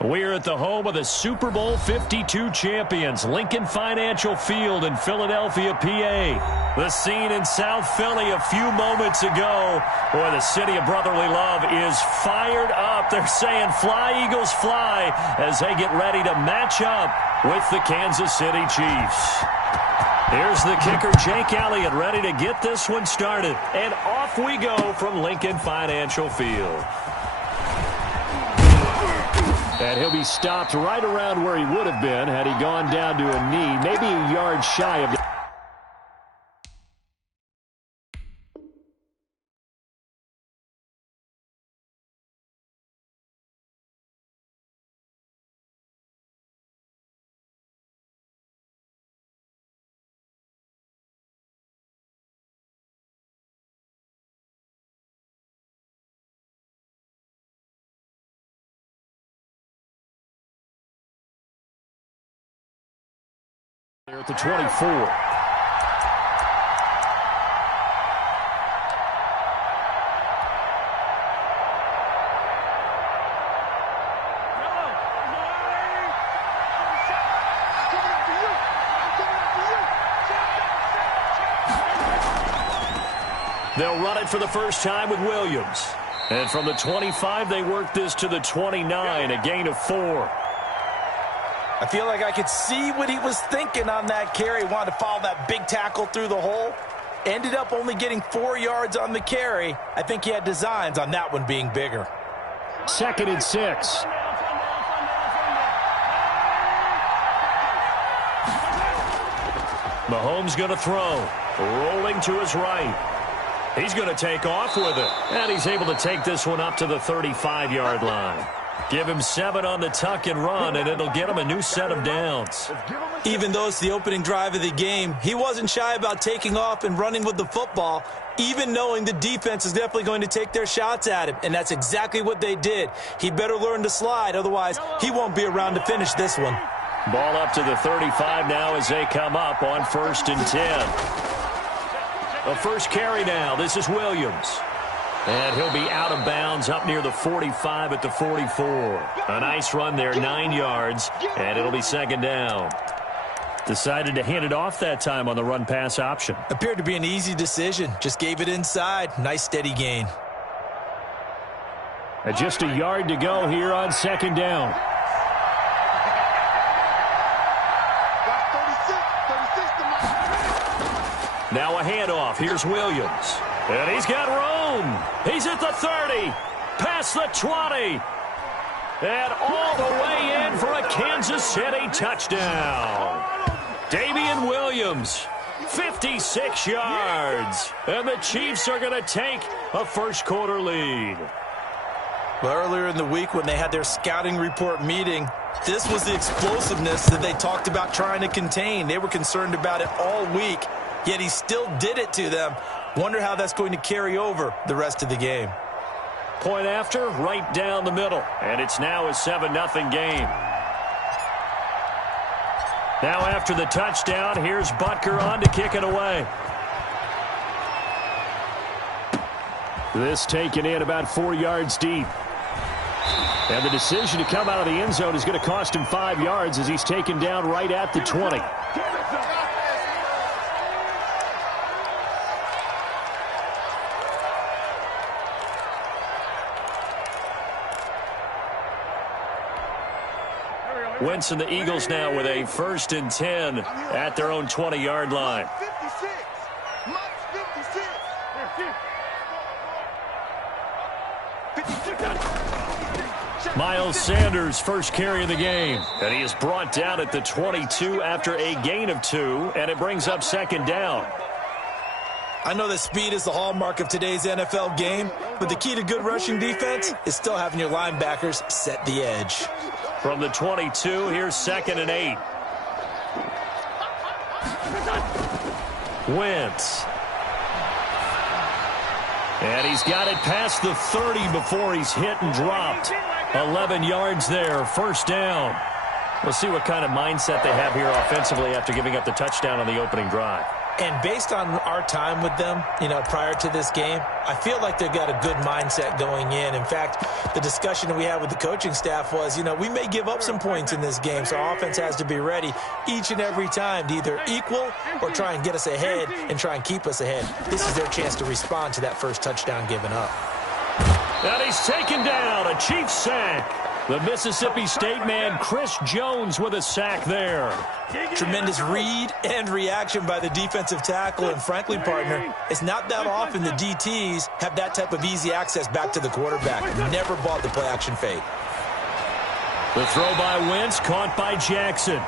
We're at the home of the Super Bowl 52 champions, Lincoln Financial Field in Philadelphia, PA. The scene in South Philly a few moments ago. Boy, the city of brotherly love is fired up. They're saying, "Fly, Eagles, fly," as they get ready to match up with the Kansas City Chiefs. Here's the kicker, Jake Elliott, ready to get this one started. And off we go from Lincoln Financial Field. And he'll be stopped right around where he would have been had he gone down to a knee, maybe a yard shy of the... They're at the 24. They'll run it for the first time with Williams. And from the 25, they work this to the 29, a gain of 4. I feel like I could see what he was thinking on that carry. Wanted to follow that big tackle through the hole. Ended up only getting 4 yards on the carry. I think he had designs on that one being bigger. 2nd and 6. Mahomes going to throw. Rolling to his right. He's going to take off with it. And he's able to take this one up to the 35-yard line. Give him 7 on the tuck and run, and it'll get him a new set of downs. Even though it's the opening drive of the game, he wasn't shy about taking off and running with the football, even knowing the defense is definitely going to take their shots at him, and that's exactly what they did. He better learn to slide, otherwise he won't be around to finish this one. Ball up to the 35 now as they come up on 1st and 10. A first carry now. This is Williams. And he'll be out of bounds up near the 45 at the 44. A nice run there, 9 yards, and it'll be 2nd down. Decided to hand it off that time on the run-pass option. Appeared to be an easy decision. Just gave it inside. Nice steady gain. And just a yard to go here on 2nd down. Now a handoff. Here's Williams. And he's got room. He's at the 30. Past the 20. And all the way in for a Kansas City touchdown. Damian Williams, 56 yards. And the Chiefs are going to take a first-quarter lead. Well, earlier in the week when they had their scouting report meeting, this was the explosiveness that they talked about trying to contain. They were concerned about it all week, yet he still did it to them. Wonder how that's going to carry over the rest of the game. Point after, right down the middle. And it's now a 7-0 game. Now after the touchdown, here's Butker on to kick it away. This taken in about 4 yards deep. And the decision to come out of the end zone is going to cost him 5 yards as he's taken down right at the 20. Wentz and the Eagles now with a 1st and 10 at their own 20-yard line. Miles Sanders, first carry of the game. And he is brought down at the 22 after a gain of 2, and it brings up 2nd down. I know that speed is the hallmark of today's NFL game, but the key to good rushing defense is still having your linebackers set the edge. From the 22, here's 2nd and 8. Wentz. And he's got it past the 30 before he's hit and dropped. 11 yards there, 1st down. We'll see what kind of mindset they have here offensively after giving up the touchdown on the opening drive. And based on our time with them, prior to this game, I feel like they've got a good mindset going in. In fact, the discussion that we had with the coaching staff was, we may give up some points in this game, so our offense has to be ready each and every time to either equal or try and get us ahead and try and keep us ahead. This is their chance to respond to that first touchdown given up. And he's taken down, a Chiefs sack. The Mississippi State man, Chris Jones, with a sack there. Tremendous read and reaction by the defensive tackle. And frankly, partner, it's not that often the DTs have that type of easy access back to the quarterback. Never bought the play-action fake. The throw by Wentz, caught by Jackson.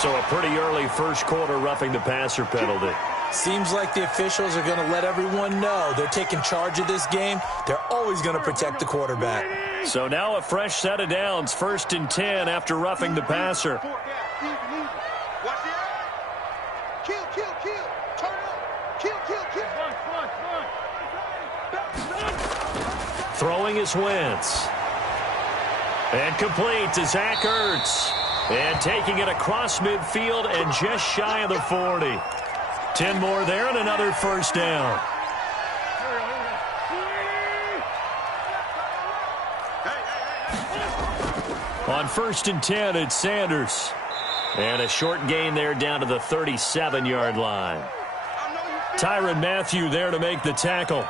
So a pretty early first quarter roughing the passer penalty. Seems like the officials are going to let everyone know they're taking charge of this game. They're always going to protect the quarterback. So now a fresh set of downs, 1st and 10 after roughing the passer. Throwing is Wentz. And complete to Zach Ertz. And taking it across midfield and just shy of the 40. 10 more there and another first down. On 1st and 10, it's Sanders. And a short gain there down to the 37-yard line. Tyrann Mathieu there to make the tackle.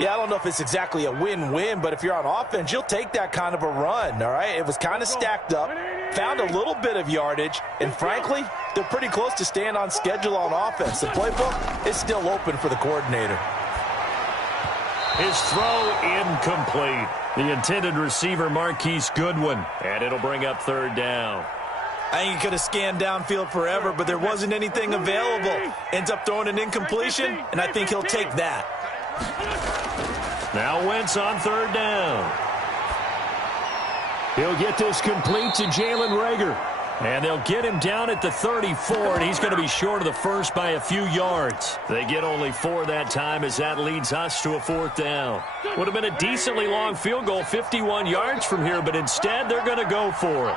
Yeah, I don't know if it's exactly a win-win, but if you're on offense, you'll take that kind of a run, all right? It was kind of stacked up, found a little bit of yardage, and frankly, they're pretty close to staying on schedule on offense. The playbook is still open for the coordinator. His throw incomplete. The intended receiver, Marquise Goodwin, and it'll bring up 3rd down. I think he could have scanned downfield forever, but there wasn't anything available. Ends up throwing an incompletion, and I think he'll take that. Now Wentz on 3rd down. He'll get this complete to Jalen Reagor. And they'll get him down at the 34, and he's going to be short of the first by a few yards. They get only 4 that time as that leads us to a 4th down. Would have been a decently long field goal, 51 yards from here, but instead they're going to go for it.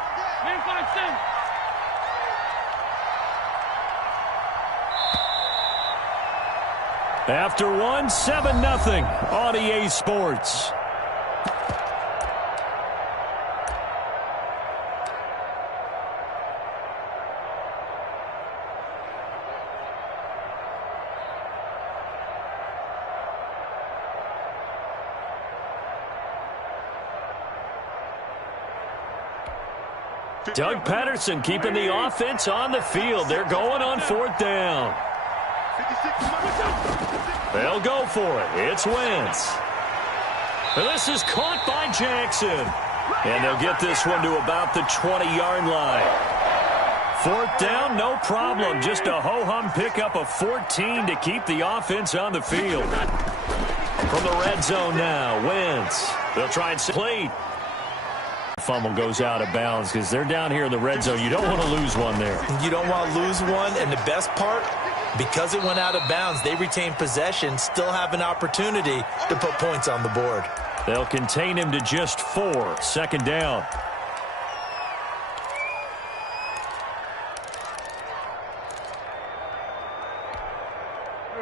After one, 7-0 on EA Sports. Doug Patterson keeping the offense on the field. They're going on 4th down. They'll go for it. It's Wentz. This is caught by Jackson. And they'll get this one to about the 20-yard line. 4th down, no problem. Just a ho-hum pickup of 14 to keep the offense on the field. From the red zone now, Wentz. They'll try and play. Fumble goes out of bounds because they're down here in the red zone. You don't want to lose one there. You don't want to lose one, and the best part, because it went out of bounds, they retain possession, still have an opportunity to put points on the board. They'll contain him to just 4. 2nd down.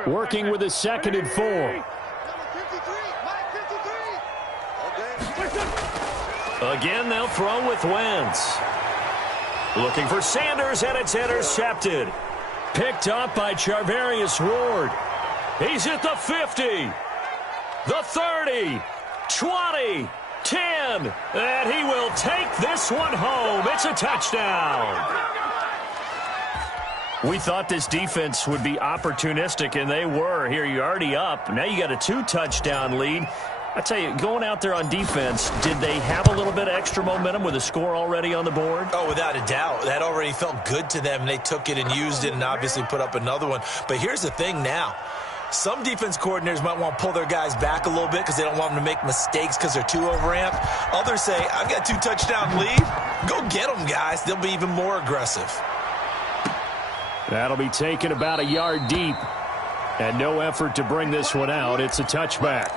Working with a 2nd and 4. Again, they'll throw with Wentz. Looking for Sanders, and it's intercepted. Picked up by Charvarius Ward. He's at the 50, the 30, 20, 10, and he will take this one home. It's a touchdown. We thought this defense would be opportunistic, and they were. Here, you're already up. Now you got a 2-touchdown lead. I tell you, going out there on defense, did they have a little bit of extra momentum with a score already on the board? Oh, without a doubt. That already felt good to them. They took it and used it and obviously put up another one. But here's the thing now. Some defense coordinators might want to pull their guys back a little bit because they don't want them to make mistakes because they're too overamped. Others say, I've got 2-touchdown lead. Go get them, guys. They'll be even more aggressive. That'll be taken about a yard deep. And no effort to bring this one out. It's a touchback.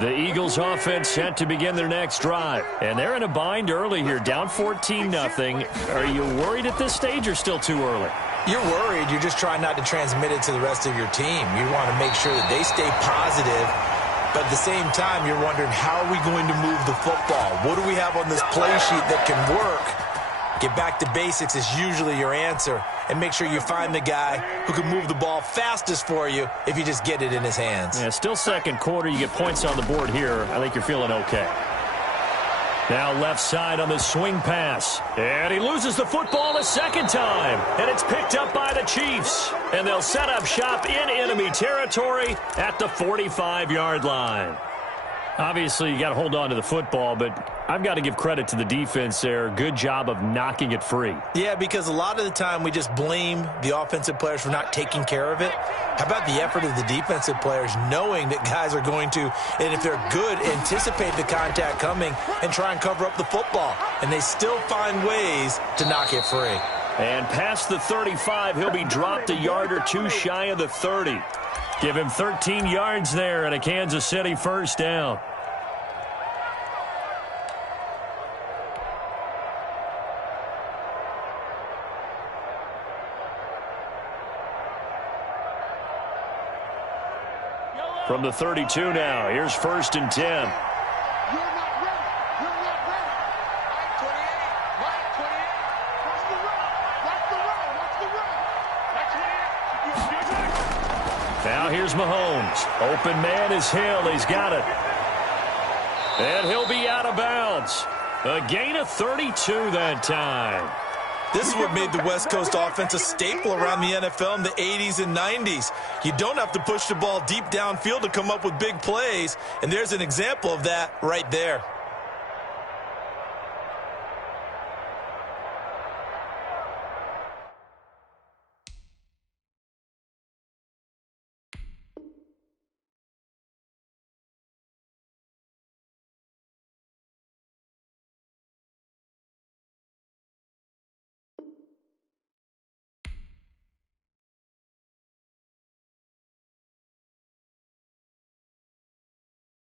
The Eagles offense set to begin their next drive. And they're in a bind early here, down 14-0. Are you worried at this stage or still too early? You're worried. You're just trying not to transmit it to the rest of your team. You want to make sure that they stay positive. But at the same time, you're wondering, how are we going to move the football? What do we have on this play sheet that can work? Get back to basics is usually your answer. And make sure you find the guy who can move the ball fastest for you if you just get it in his hands. Yeah, still second quarter. You get points on the board here. I think you're feeling okay. Now left side on the swing pass. And he loses the football a second time. And it's picked up by the Chiefs. And they'll set up shop in enemy territory at the 45-yard line. Obviously, you got to hold on to the football, but I've got to give credit to the defense there. Good job of knocking it free. Yeah, because a lot of the time we just blame the offensive players for not taking care of it. How about the effort of the defensive players knowing that guys are going to, and if they're good, anticipate the contact coming and try and cover up the football. And they still find ways to knock it free. And past the 35, he'll be dropped a yard or two shy of the 30. Give him 13 yards there and a Kansas City first down. From the 32 now, here's 1st and 10. Now here's Mahomes. Open man is Hill. He's got it. And he'll be out of bounds. A gain of 32 that time. This is what made the West Coast offense a staple around the NFL in the 80s and 90s. You don't have to push the ball deep downfield to come up with big plays, and there's an example of that right there.